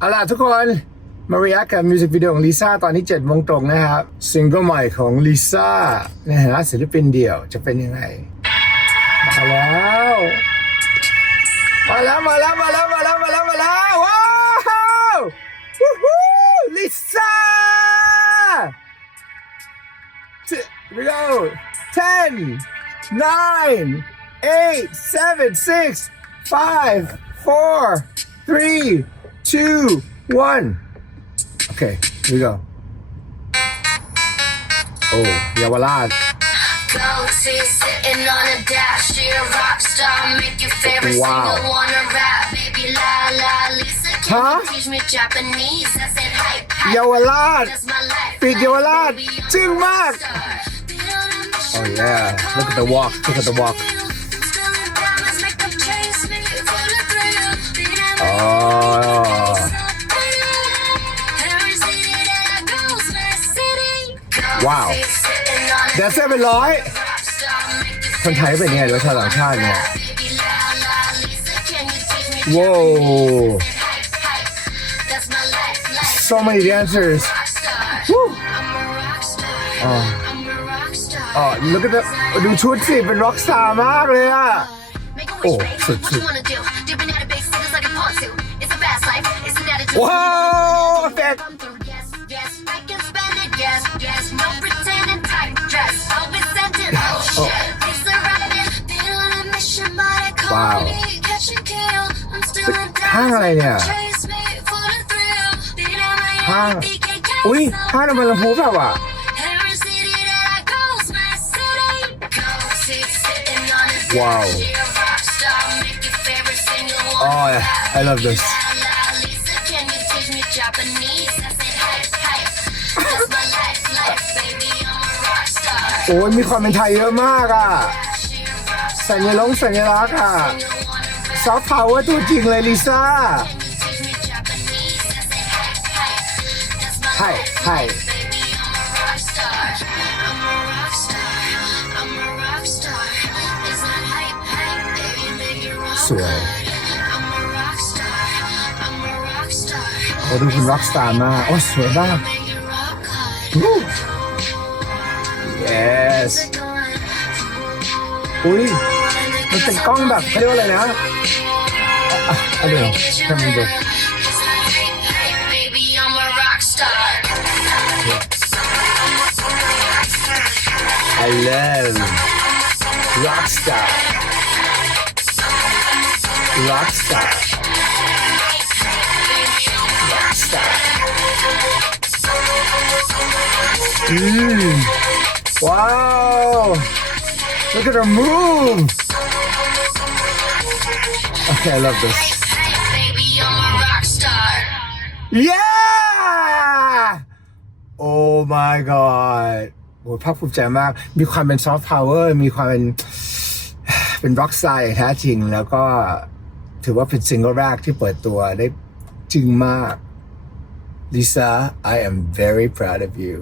เอาล่ะทุกคนมาเรียกกับมิวสิกวิดีโอของลิซ่าตอนนี้7จ็ดโมงตรงนะครับซิงเกิลใหม่ของลิซ่าในฐานะศิลปินเดี่ยวจะเป็นยังไง มาแล้ว มาแล้ว มาแล้ว มาแล้วมาแล้วมาแล้วมาแล้วว้าวฮู้ฮู้ลิซ่า we go 10 9 8 7 6 5 4 3 two, one. Okay, here we go. Oh, yeah, we're live. Sitting on a dash, she a rock star. Make your favorite wow. single wanna rap, baby. La la Lisa, can huh? you teach me Japanese? I said, hype, hype. Yo, a lot. Big yo, a lot. Too much. Oh, yeah. Look at the walk. Look at the walk. Oh, Wow. That's every light. คนไทยเป็นไงรสชาติต่างชาติเนี่ย Whoa. So many dancers. Woo. Oh. Oh, look at the new chut rock star Oh, yeah. Make a wish, babe. you wanna do? Dipping out of base, it's like a pawn It's a fast life, it's an attitude. wow. Hanganaya. Oui, Hanabella Hova. Wow. Oh, yeah. I love this. โอ้ยมีความเป็นไทยเยอะมากอ่ะ oh, สัญลักษณ์สัญลักษณ์ค่ะซอฟพาวเวอร์ตัวจริงเลยลิซ่า ใช่ใช่สวยโอ้ดูคุณร็อกสตาร์มาโอ้สวยมากวู้ yes อุ้ย It's a conga. I don't know. I can't remember. Yeah. I love Rockstar. Rockstar. Rockstar. Rockstar. Mm. Wow. Look at her move. Okay, I love this. Yeah! Oh my god. โอภาคภูมิใจมากมีความเป็นซอฟต์พาวเวอร์มีความเป็นเป็นร็อกไซด์แท้จริง แล้วก็ถือว่าเป็นซิงเกิลแรกที่เปิดตัว ได้จริงมากลิซ่า I am very proud of you